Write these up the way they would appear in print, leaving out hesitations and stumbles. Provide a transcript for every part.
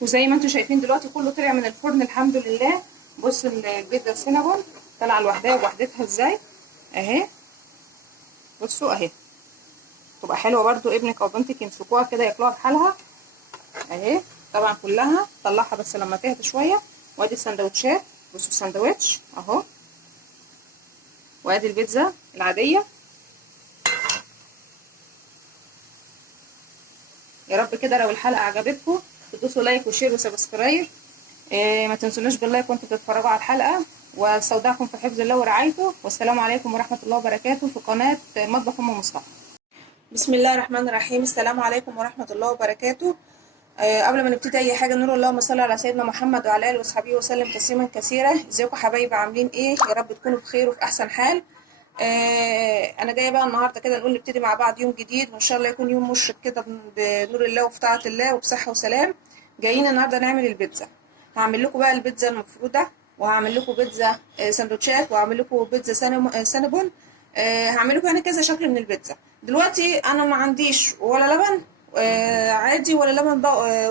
وزي ما انتم شايفين دلوقتي كله طلع من الفرن الحمد لله. بصوا البيتزا السينابون طالعه لوحدها بوحدتها ازاي اهي. بصوا اهي، تبقى حلوه برضو ابنك او بنتك يمسكوها كده ياكلوها بحالها اهي. طبعا كلها طلعها بس لما تهدى شويه. وادي السندوتشات، بصوا الساندوتش اهو، وادي البيتزا العاديه. يا رب كده لو الحلقه عجبتكم تدوسوا لايك وشير وسبسكرايب. ما تنسوناش باللايك وانتوا بتتفرجوا على الحلقه. واستودعكم في حفظ الله ورعايته، والسلام عليكم ورحمه الله وبركاته في قناه مطبخ ام مصطفى. بسم الله الرحمن الرحيم. السلام عليكم ورحمه الله وبركاته. قبل ما نبتدي اي حاجه نقول اللهم صل على سيدنا محمد وعلى اله وصحبه وسلم تسليما كثيرا. ازيكم حبايبي، عاملين ايه؟ يا رب تكونوا بخير وفي احسن حال. انا جايه بقى النهارده كده نقول نبتدي مع بعض يوم جديد، وان شاء الله يكون يوم مشرق كده بنور الله وفي طاعه الله وبصحه وسلام. جايين النهارده نعمل البيتزا. هعمل لكم بقى البيتزا المفروده، وهعمل لكم بيتزا سندوتشات، وهعمل لكم بيتزا سينابون. هعمل لكم يعني كذا شكل من البيتزا. دلوقتي انا ما عنديش ولا لبن عادي ولا لبن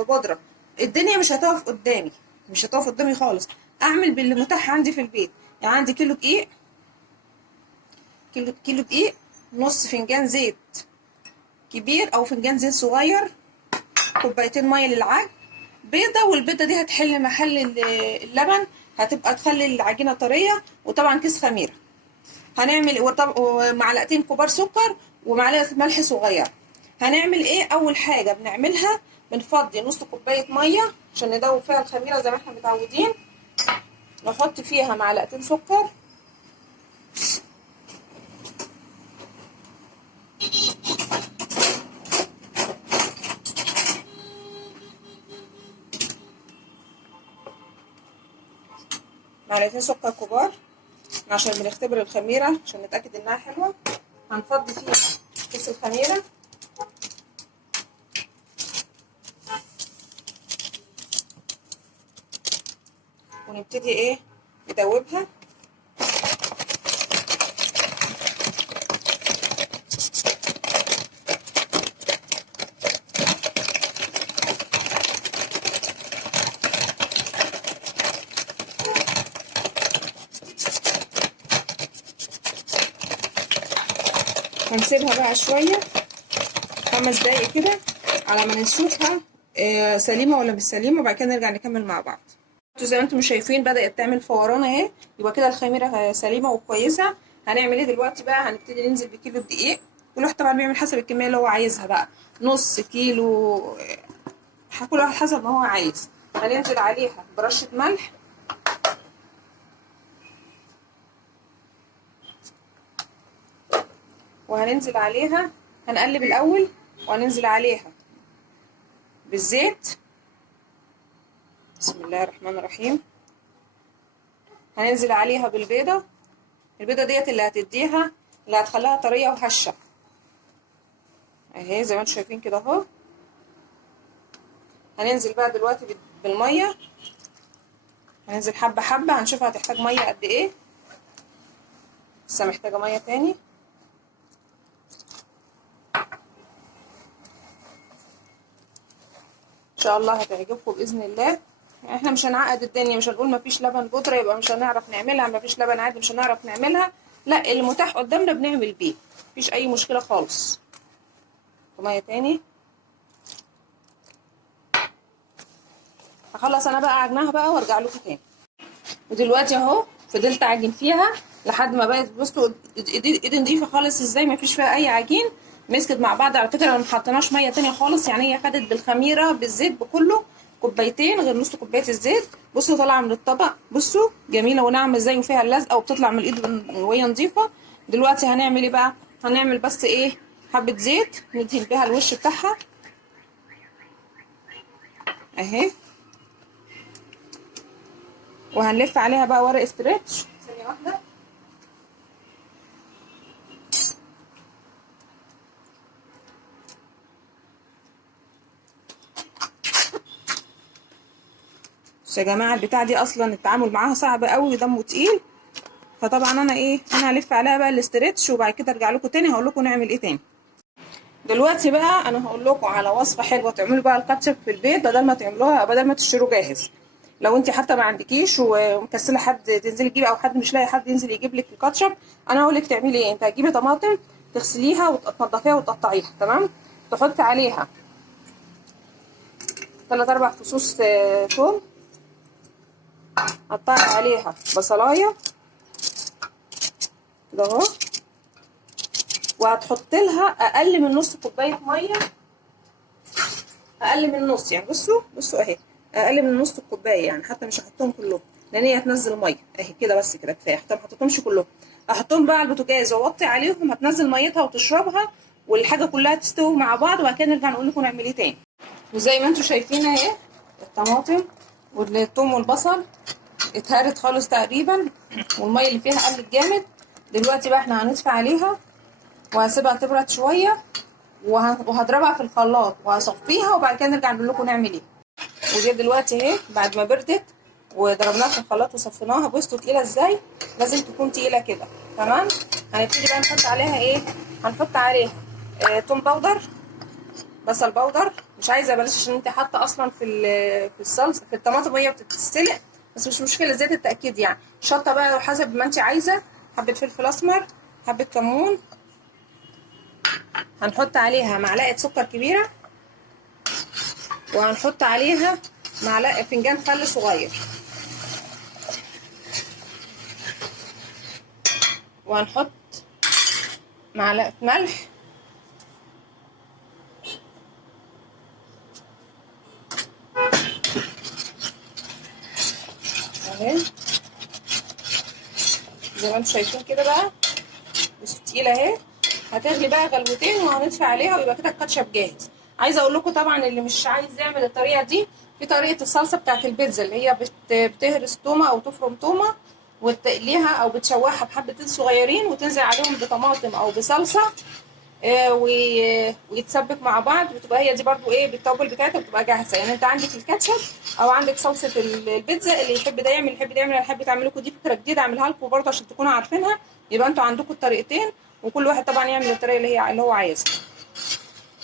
بودره. الدنيا مش هتقف قدامي، مش هتقف قدامي خالص. اعمل باللي متاح عندي في البيت. يعني عندي كيلو دقيق، كيلو دقيق، نص فنجان زيت كبير او فنجان زيت صغير، كوبايتين ميه للعجن، بيضه، والبيضه دي هتحل محل اللبن، هتبقى تخلي العجينه طريه، وطبعا كيس خميره. هنعمل ومعلقتين كبار سكر ومعلقه ملح صغيره. هنعمل ايه؟ اول حاجه بنعملها بنفضي نص كوبايه ميه عشان ندوب فيها الخميره زي ما احنا متعودين. نحط فيها معلقتين سكر، معلقتين سكر كبار عشان بنختبر الخميره عشان نتاكد انها حلوه. هنفضي فيها كيس الخميره، ونبتدي ايه ندوبها. هنسيبها بقى شويه 5 دقايق كده على ما نشوفها سليمه ولا مش سليمه، وبعد كده نرجع نكمل مع بعض. زي ما انتم شايفين بدات تعمل فوران اهي، يبقى كده الخميره سليمه وكويسه. هنعمل ايه دلوقتي بقى؟ هنبتدي ننزل بكيلو الدقيق. كل واحد طبعا بيعمل حسب الكميه اللي هو عايزها بقى، نص كيلو، كل واحد حسب ما هو عايز. هننزل عليها برشه ملح، وهننزل عليها، هنقلب الاول، وهننزل عليها بالزيت. بسم الله الرحمن الرحيم. هننزل عليها بالبيضه. البيضه ديت اللي هتديها، اللي هتخليها طريه وهشه اهي زي ما انتم شايفين كده اهو. هننزل بقى دلوقتي بالميه، هننزل حبه حبه، هنشوفها هتحتاج ميه قد ايه. لسه محتاجه ميه تاني. ان شاء الله هتعجبكم باذن الله. احنا مش هنعقد الدنيا، مش هنقول مفيش لبن بودره يبقى مش هنعرف نعملها، مفيش لبن عادي مش هنعرف نعملها. لا، اللي متاح قدامنا بنعمل بيه، مفيش اي مشكله خالص. ميه تاني. هخلص انا بقى عجنها بقى وارجع لكم تاني. ودلوقتي اهو فضلت اعجن فيها لحد ما بقت، بصوا ايدي نضيفه خالص ازاي، مفيش فيها اي عجين، مسكت مع بعض. على فكره ما حطيناش ميه تانية خالص، يعني هي خدت بالخميره بالزيت بكله كوبايتين غير نص كوبايه الزيت. بصوا طالعه من الطبق، بصوا جميله وناعمه ازاي، وفيها اللزقه وبتطلع من الايد وهي نضيفه. دلوقتي هنعمل ايه بقى؟ هنعمل بس ايه، حبه زيت ندهن بيها الوش بتاعها اهي، وهنلف عليها بقى ورق استرتش. ثانيه واحده. يا جماعه البتاع دي اصلا التعامل معاها صعب قوي ودمه تقيل، فطبعا انا هلف عليها بقى الاسترتش، وبعد كده ارجع لكم تاني هقول لكم نعمل ايه تاني. دلوقتي بقى انا هقول لكم على وصفه حلوه تعملوا بقى الكاتشب في البيت، بدل ما تشتروه جاهز. لو انت حتى ما عندكيش ومكسله حد تنزلي تجيبي، او حد مش لاقي حد ينزل يجيب لك الكاتشب، انا هقول لك تعملي ايه. انت هتجيبي طماطم تغسليها وتنضفيها وتقطعيها، تمام. تحطي عليها 3 4 فصوص ثوم، قطعي عليها بصلايه كده اهو، وهتحط لها اقل من نص كوبايه ميه، اقل من نص يعني. بصوا اهي، اقل من نص الكوبايه يعني، حتى مش هحطهم كلهم لان هي هتنزل ميه اهي كده، بس كده كفايه. حتى ما حطيتهمش كلهم، احطهم بقى على البوتاجاز واوطي عليهم، هتنزل ميتها وتشربها والحاجه كلها تستوي مع بعض، وبعد كده نرجع نقول لكم نعمل ايه تاني. وزي ما انتم شايفين اهي الطماطم والثوم والبصل اتهرت خالص تقريبا، والميه اللي فيها قلت جامد. دلوقتي بقى احنا هنطفي عليها وهسيبها تبرد شويه، وهضربها في الخلاط وهصفيها، وبعد كده نرجع نقول لكم نعمل ايه. ودي دلوقتي اهي بعد ما بردت وضربناها في الخلاط وصفيناها، بصوا تقيله ازاي، لازم تكون تقيله كده، تمام. هنبتدي بقى نحط عليها ايه، هنحط عليها توم باودر، بصل باودر، مش عايزه بلاش عشان انت حاطه اصلا في الصلصه في الطماطم وهي بتتسلق، بس مش مشكله، زيت التاكيد يعني. شطه بقى حسب ما انت عايزه، حبه فلفل اسمر، حبه كمون. هنحط عليها معلقه سكر كبيره، وهنحط عليها فنجان خل صغير، وهنحط معلقه ملح، اهي زي ما انتم شايفين كده بقى، بس تقيله اهي. هتغلي بقى غلوتين وهنطفي عليها، ويبقى كده الكاتشب جاهز. عايزه اقول لكم طبعا اللي مش عايز يعمل الطريقه دي، في طريقه الصلصه بتاعت البيتزا اللي هي بتهرس تومه او تفرم تومه وتقليها او بتشوحها بحبتين صغيرين وتنزل عليهم بطماطم او بصلصه، ويتسبك مع بعض، وتبقى هي دي برضو ايه بالتوابل بتاعتها، بتبقى جاهزه. يعني انت عندك الكاتشب او عندك صلصه البيتزا، اللي يحب ده يعمل، يحب ده يعمل. انا حابه تعمل لكم دي فكره جديده اعملها لكم برضو عشان تكونوا عارفينها، يبقى انتوا عندكم الطريقتين، وكل واحد طبعا يعمل الطريقه اللي هو عايزها.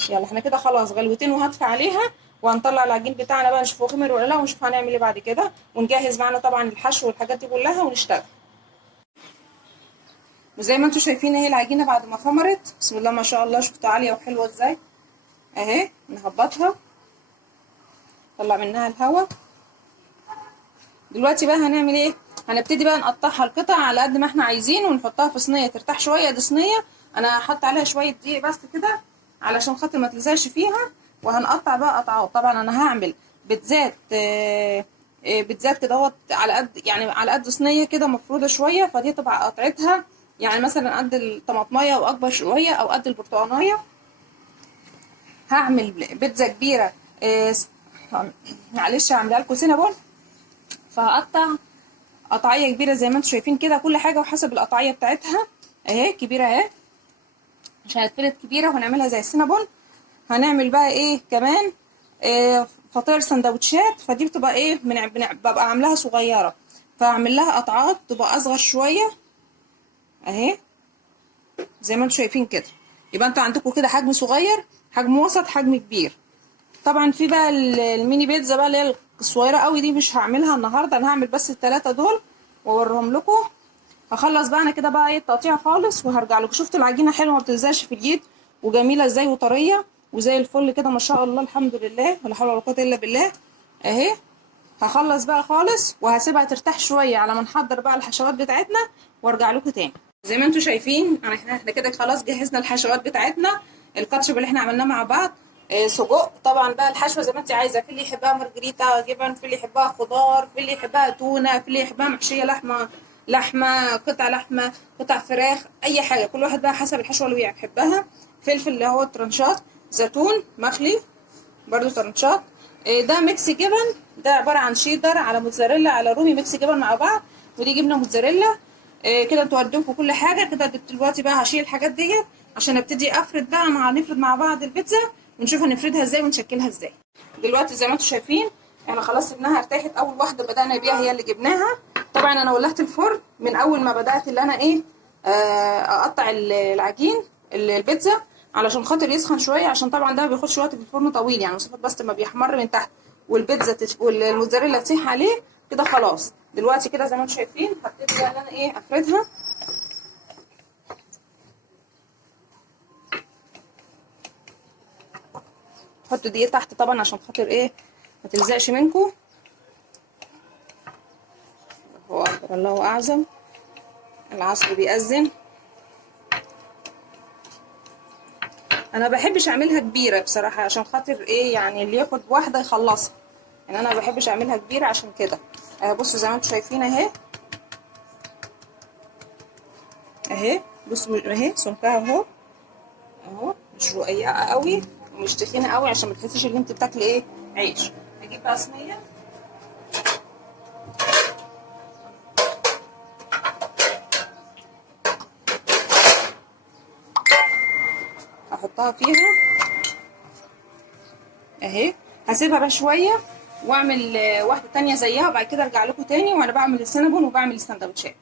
يلا احنا كده خلاص غلوتين وهطفي عليها، وهنطلع العجين بتاعنا بقى نشوفه خمر ولا لا، ونشوف هنعمل ايه بعد كده، ونجهز معانا طبعا الحشو والحاجات دي كلها ونشتغل. وزي ما انتم شايفين اهي العجينه بعد ما خمرت، بسم الله ما شاء الله، شفتوا عاليه وحلوه ازاي اهي. نهبطها، نطلع منها الهواء. دلوقتي بقى هنعمل ايه، هنبتدي بقى نقطعها القطع على قد ما احنا عايزين، ونحطها في صينيه ترتاح شويه. دي صينيه انا هحط عليها شويه دقيق بس كده علشان خاطر ما تلزقش فيها، وهنقطع بقى قطعات. طبعا انا هعمل بيتزات بيتزات كده اهوت على قد، يعني على قد صينيه كده مفروده شويه، فدي تبقى قطعتها يعني مثلا قد الطماطميه واكبر شويه، او قد البرتقانيه. هعمل بيتزا كبيره معلش هعملها لكم سينابون، فهقطع قطعيه كبيره زي ما انتم شايفين كده، كل حاجه وحسب القطعيه بتاعتها اهي. كبيره اهي عشان هتفرد كبيره، وهنعملها زي السينابون. هنعمل بقى ايه كمان، فطاير سندوتشات، فدي بتبقى ايه ببقى عاملاها صغيره، فاعمل لها قطعات تبقى اصغر شويه اهي زي ما انتم شايفين كده. يبقى انتوا عندكم كده حجم صغير، حجم وسط، حجم كبير. طبعا في بقى الميني بيتزا بقى اللي هي الصغيره قوي دي مش هعملها النهارده، انا هعمل بس الثلاثه دول واوريهم لكم. هخلص بقى انا كده بقى ايه التقطيع خالص وهرجع لكم. شفتوا العجينه حلوه ما بتلزقش في اليد، وجميله ازاي وطريه وزي الفل كده ما شاء الله، الحمد لله ولا حول ولا قوه الا بالله اهي. هخلص بقى خالص وهسيبها ترتاح شويه على ما نحضر بقى الحشوات بتاعتنا وارجع لكم تاني. زي ما انتم شايفين احنا كده خلاص جهزنا الحشوات بتاعتنا. الكاتشب اللي احنا عملناه مع بعض سجق. طبعا بقى الحشوه زي ما انت عايزه، في اللي يحبها مارجريتا جبن، في اللي يحبها خضار، في اللي يحبها تونه، في اللي يحبها محشيه لحمه قطع لحمه، قطع فراخ، اي حاجه، كل واحد بقى حسب الحشوه اللي بيحبها. فلفل اللي هو ترنشات، زيتون مخلي برضو ترنشات. ده ميكس جبن، ده عباره عن شيدر على موتزاريلا على رومي، ميكس جبن مع بعض، ودي جبنه موتزاريلا. كده انتوا قدمتوا كل حاجه كده. دلوقتي بقى هشيل الحاجات ديت عشان ابتدي افرد بقى، نفرد مع بعض البيتزا ونشوف هنفردها ازاي ونشكلها ازاي. دلوقتي زي ما انتوا شايفين احنا خلاص سيبناها ارتاحت. اول واحده بدانا بيها هي اللي جبناها. طبعا انا ولعت الفرن من اول ما بدات اللي انا ايه اقطع العجين البيتزا، علشان خاطر يسخن شويه، عشان طبعا ده ما بياخدش وقت في الفرن طويل، يعني مسافه بس ما بيحمر من تحت والبيتزا والموتزاريلا تسيح عليه كده خلاص. دلوقتي كده زي ما انتم شايفين هبتدي بقى ان انا ايه افردها. حطوا دقيق تحت طبعا عشان خاطر ايه ما تلزقش منكم. هو اكبر الله اعظم، العصر بيأذن. انا ما بحبش اعملها كبيره بصراحه، عشان خاطر ايه يعني اللي ياخد واحده يخلصها، يعني انا ما بحبش اعملها كبيره عشان كده. بصوا زي ما انتم شايفين اهي، اهي بصوا اهي سمكها اهو، اهو مش رقيقه قوي ومش تخينه قوي عشان ما تحسيش ان انت بتاكلي ايه عيش. هجيب بقى صينيه احطها فيها اهي، هسيبها بقى شويه واعمل واحده تانية زيها، وبعد كده ارجع لكم تاني وانا بعمل السينابون وبعمل السندوتشات.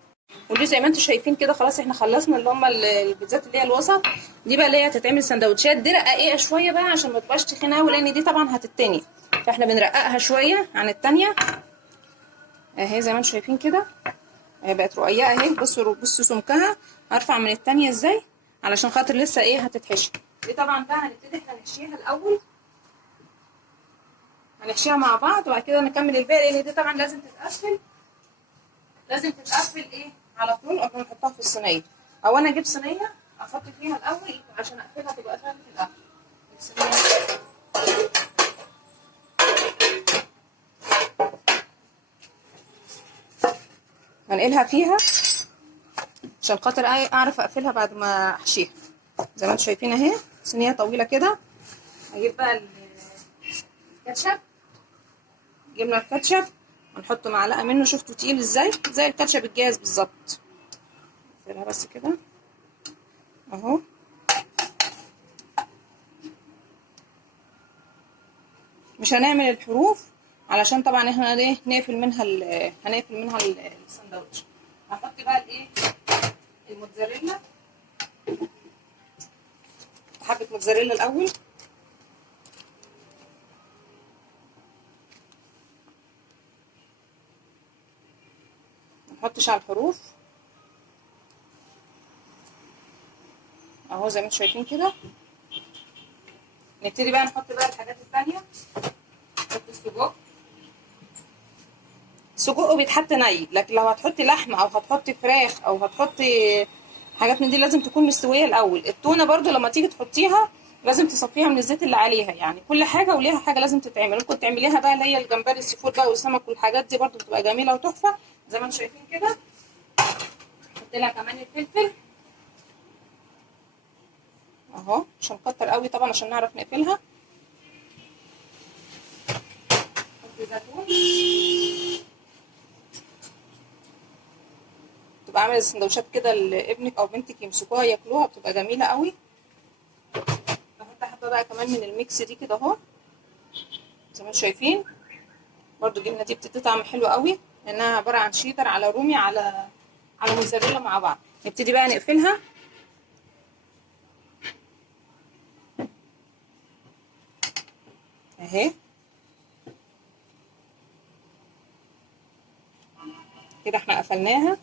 ودي زي ما انتم شايفين كده خلاص احنا خلصنا اللي هم البيتزات اللي هي الوسط. دي بقى اللي هي هتتعمل سندوتشات، دي رقيقه شويه بقى عشان ما تبقاش تخينه قوي، لان دي طبعا هتتني، فاحنا بنرققها شويه عن التانية اهي زي ما انتم شايفين كده. اهي بقت رقيقه اهي، بصوا سمكها ارفع من التانية ازاي علشان خاطر لسه ايه هتتحشي. دي طبعا بقى هنبتدي احنا نحشيها الاول، هنحشيها مع بعض وبعد كده نكمل الباقي، لان دي طبعا لازم تتقفل، لازم تتقفل ايه على طول قبل ما نحطها في الصينيه. او انا اجيب صينيه احط فيها الاول عشان اقفلها تبقى سهله في القفل. الصينيه هنقلها فيها عشان خاطر اعرف اقفلها بعد ما احشيها. زي ما انتم شايفين اهي صينيه طويله كده. هجيب بقى الكاتشب، جبنا الكاتشب هنحط معلقه منه، شفتوا تقيل ازاي زي الكاتشب الجاهز بالظبط. اقفلها بس كده اهو. مش هنعمل الحروف علشان طبعا احنا ايه نقفل منها هنقفل منها الساندوتش. هحط بقى الايه الموتزاريلا، حبه موتزاريلا الاول، ما نحطش على الحروف اهو زي ما انتم شايفين كده. نبتدي بقى نحط بقى الحاجات التانية. نحط السجق بيتحط ني، لكن لو هتحطي لحمه او هتحطي فراخ او هتحطي حاجات من دي لازم تكون مستويه الاول. التونه برضو لما تيجي تحطيها لازم تصفيها من الزيت اللي عليها، يعني كل حاجه وليها حاجه لازم تتعمل. ممكن تعمليها بقى اللي هي الجمبري السي فود بقى والسمك والحاجات دي برضو بتبقى جميله وتحفه زي ما انتم شايفين كده. نحط لها كمان الفلفل اهو، مش هنكتر قوي طبعا عشان نعرف نقفلها. نحط زيتون، تبقى عامله سندوتشات كده لابنك او بنتك يمسكوها ياكلوها، بتبقى جميله قوي. هحط حبه بقى كمان من الميكس دي كده اهو زي ما انتم شايفين. برضو الجبنه دي بتدي طعم حلو قوي لانها عباره عن شيدر على رومي على موزاريلا مع بعض. نبتدي بقى نقفلها اهي كده، احنا قفلناها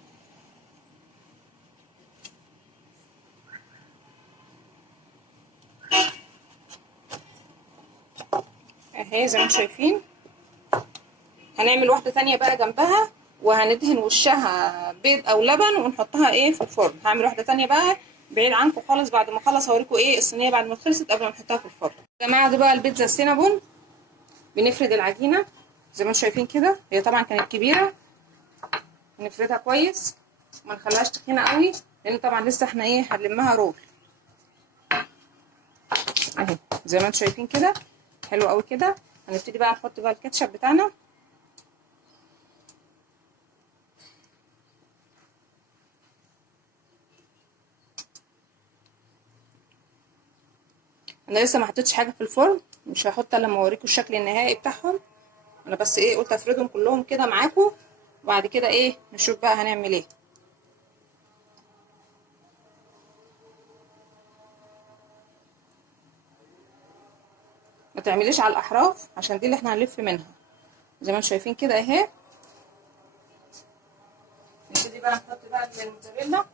اهي زي ما انتم شايفين. هنعمل واحده تانية بقى جنبها وهندهن وشها بيض او لبن ونحطها ايه في الفرن. هعمل واحده تانية بقى بعيد عنكم خالص بعد ما اخلص هوريكم ايه الصينيه بعد ما خلصت قبل ما نحطها في الفرن. يا جماعه دي بقى البيتزا السينابون. بنفرد العجينه زي ما انتم شايفين كده، هي طبعا كانت كبيره، نفردها كويس وما نخليهاش تخينه قوي لان طبعا لسه احنا ايه هنلمها رول اهي زي ما انتم شايفين كده. حلو قوي كده. هنبتدي بقى نحط بقى الكاتشب بتاعنا. انا لسه ما حطيتش حاجه في الفرن، مش هحط الا لما اوريكم الشكل النهائي بتاعهم. انا بس ايه قلت افردهم كلهم كده معاكم وبعد كده ايه نشوف بقى هنعمل ايه. تعمليش على الاحراف عشان دي اللي احنا هنلف منها زي ما انتم شايفين كده اهي. نبتدي بقى نحط بقى الموزاريلا.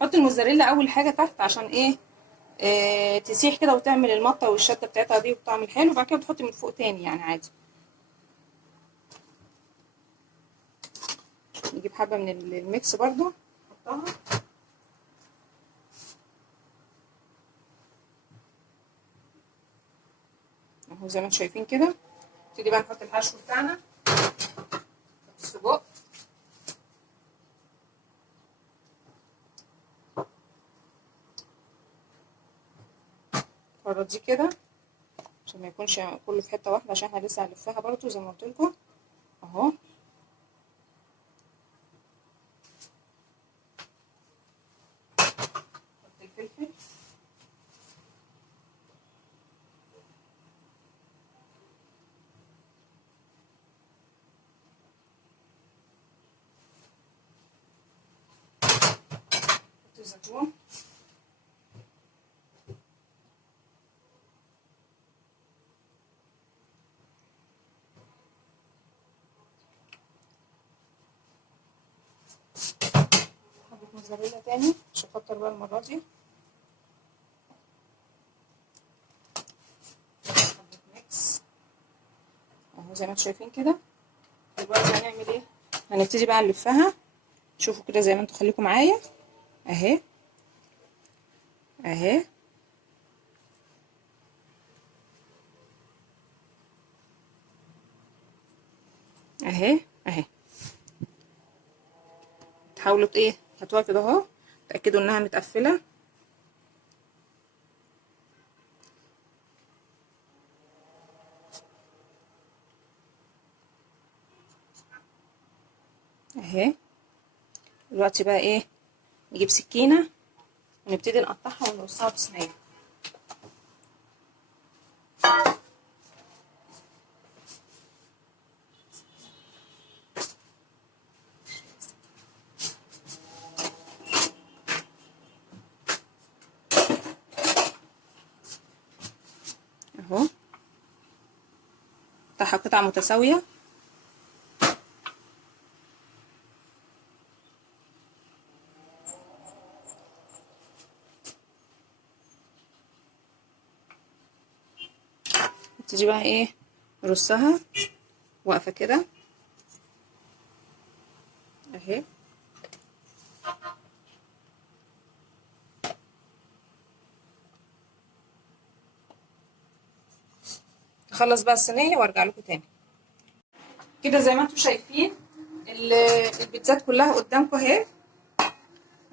حط الموزاريلا اول حاجه تحت عشان ايه تسيح كده وتعمل المطه والشده بتاعتها دي والطعم الحلو. وبعد كده بتحطي من فوق تاني يعني عادي. نجيب حبه من الميكس برضو نحطها اهو زي ما انتم شايفين كده. نبتدي بقى نحط الحشو بتاعنا. نحط السجق فرضيه كده عشان ما يكونش كله في حته واحده، عشان احنا لسه هنلفها برضو زي ما قلت لكم اهو. نحط الفلفل نحط الزيتون حبه موزاريلا تاني مش هكتر بقى المره دي. حبه ميكس اهو زي ما انتم شايفين كده. دلوقتي هنعمل ايه؟ هنبتدي بقى نلفها. شوفوا كده زي ما انتم، خليكم معايا اهي اهي اهي اهي. تحاولوا ايه هاتوها كده اهو، تاكدوا انها متقفله اهي. دلوقتي بقى ايه، نجيب سكينه ونبتدي نقطعها ونرصها في صينيه. اهو قطعها قطع متساويه. نبتدي بقى ايه نرصها واقفه كده اهي. اخلص بقى الصينيه وارجع لكم تاني. كده زي ما انتم شايفين البيتزات كلها قدامكم اهي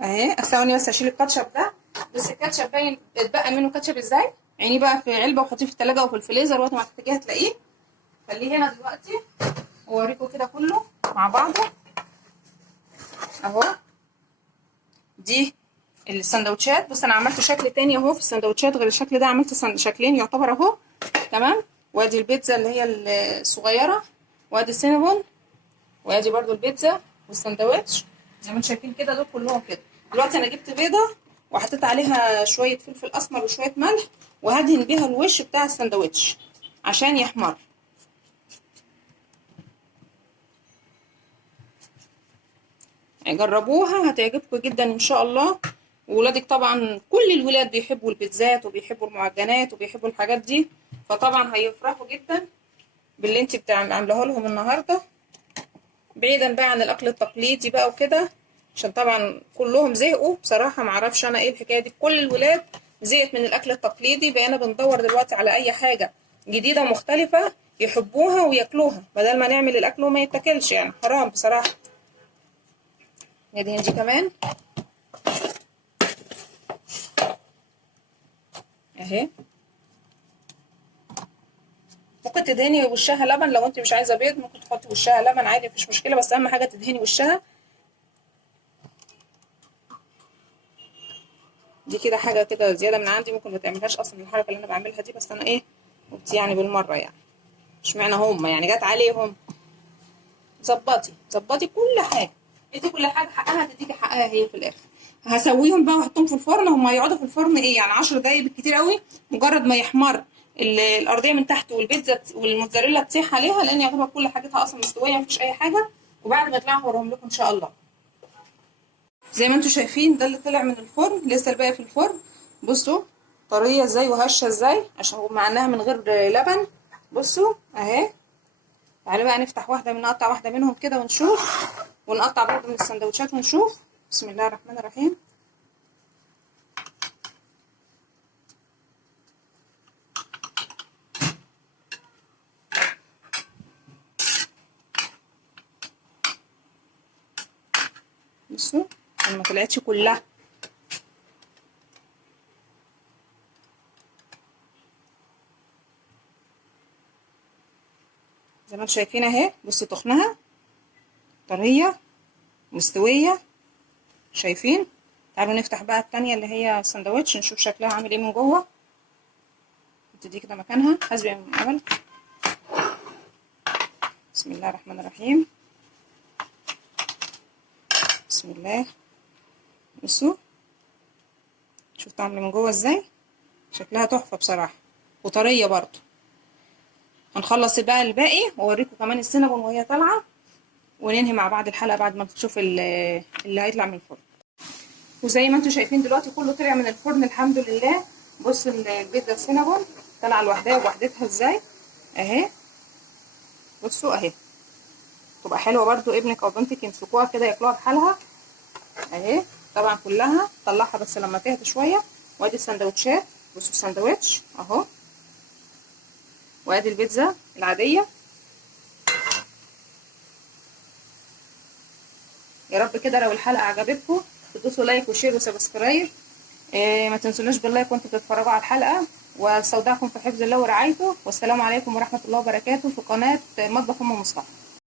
اهي. ثواني بس اشيل الكاتشب ده. بس الكاتشب باين اتبقى منه كاتشب ازاي. عينيه بقى في علبه وحطيه في التلاجة وفي الفريزر، وقت ما تحتاجيه هتلاقيه. خليه هنا دلوقتي واوريكم كده كله مع بعضه اهو. دي السندوتشات. بص انا عملت شكل تاني اهو في السندوتشات غير الشكل ده، عملت شكلين يعتبر اهو تمام. وادي البيتزا اللي هي الصغيره، وادي السينابون، وادي برضو البيتزا والسندوتش زي ما انتم شايفين كده. دول كلهم كده. دلوقتي انا جبت بيضه وحطيت عليها شويه فلفل اسمر وشويه ملح، وهدهن بيها الوش بتاع السندوتش عشان يحمر. جربوها هتعجبكم جدا ان شاء الله. وولادك طبعا كل الولاد بيحبوا البيتزات وبيحبوا المعجنات وبيحبوا الحاجات دي، فطبعا هيفرحوا جدا باللي انت عاملاه لهم النهارده، بعيدا بقى عن الاكل التقليدي بقى وكده. عشان طبعا كلهم زهقوا بصراحه، معرفش انا ايه الحكايه دي. كل الولاد زهقت من الاكل التقليدي. بقينا بندور دلوقتي على اي حاجه جديده مختلفه يحبوها وياكلوها، بدل ما نعمل الاكل وما يتاكلش. يعني حرام بصراحه. ندهن دي كمان اهي. ممكن تدهني وشها لبن لو انت مش عايزه بيض، ممكن تحطي وشها لبن عادي مفيش مشكله، بس اهم حاجه تدهني وشها. دي كده حاجه كده زياده من عندي، ممكن ما تعملهاش اصلا الحركه اللي انا بعملها دي، بس انا ايه قلت يعني بالمره يعني اشمعنى هم يعني جت عليهم. ظبطي كل حاجه، ادي كل حاجه حقها تديكي حقها هي في الاخر. هسويهم بقى واحطهم في الفرن. هم هيقعدوا في الفرن ايه يعني 10 دقايق بالكتير قوي. مجرد ما يحمر الارضيه من تحت والبيتزا والموتزاريلا تسيح عليها، لان يعتبر كل حاجتها اصلا مستويه مفيش اي حاجه. وبعد ما يطلعوا هوريهم لكم ان شاء الله. زي ما انتم شايفين ده اللي طلع من الفرن، لسه الباقي في الفرن. بصوا طريه ازاي وهشه ازاي، عشان مع انها من غير لبن. بصوا اهي. تعالوا بقى نفتح واحده نقطع واحده منهم كده ونشوف، ونقطع برضه من السندوتشات ونشوف. بسم الله الرحمن الرحيم. بصوا انا ما طلعتش كلها. زي ما انتم شايفين اهي. بصوا تخنها طريه مستويه، شايفين. تعالوا نفتح بقى التانية اللي هي السندوتش نشوف شكلها عامل ايه من جوه. دي كده مكانها حسب من العمل. بسم الله الرحمن الرحيم. بسم الله. بصوا شفتوا عامله من جوه ازاي، شكلها تحفه بصراحه وطريه برضو. هنخلص بقى الباقي واوريكم كمان السينابون وهي طالعه، وننهي مع بعض الحلقه بعد ما نشوف اللي هيطلع من الفرن. وزي ما انتم شايفين دلوقتي كله طلع من الفرن الحمد لله. بصوا البيتزا السينابون طالعه لوحدها بوحدتها ازاي اهي. بصوا اهي، تبقى حلوه برضو ابنك او بنتك يمسكوها كده ياكلوها بحالها اهي. طبعا كلها طلعها بس لما تهدى شويه. وادي السندوتشات، بصوا السندوتش اهو، وادي البيتزا العاديه. يا رب كده لو الحلقه عجبتكم تدوسوا لايك وشير وسبسكرايب. ما تنسوناش باللايك وانتوا بتتفرجوا على الحلقه. واستودعكم في حفظ الله ورعايته، والسلام عليكم ورحمه الله وبركاته في قناه مطبخ ام مصطفى.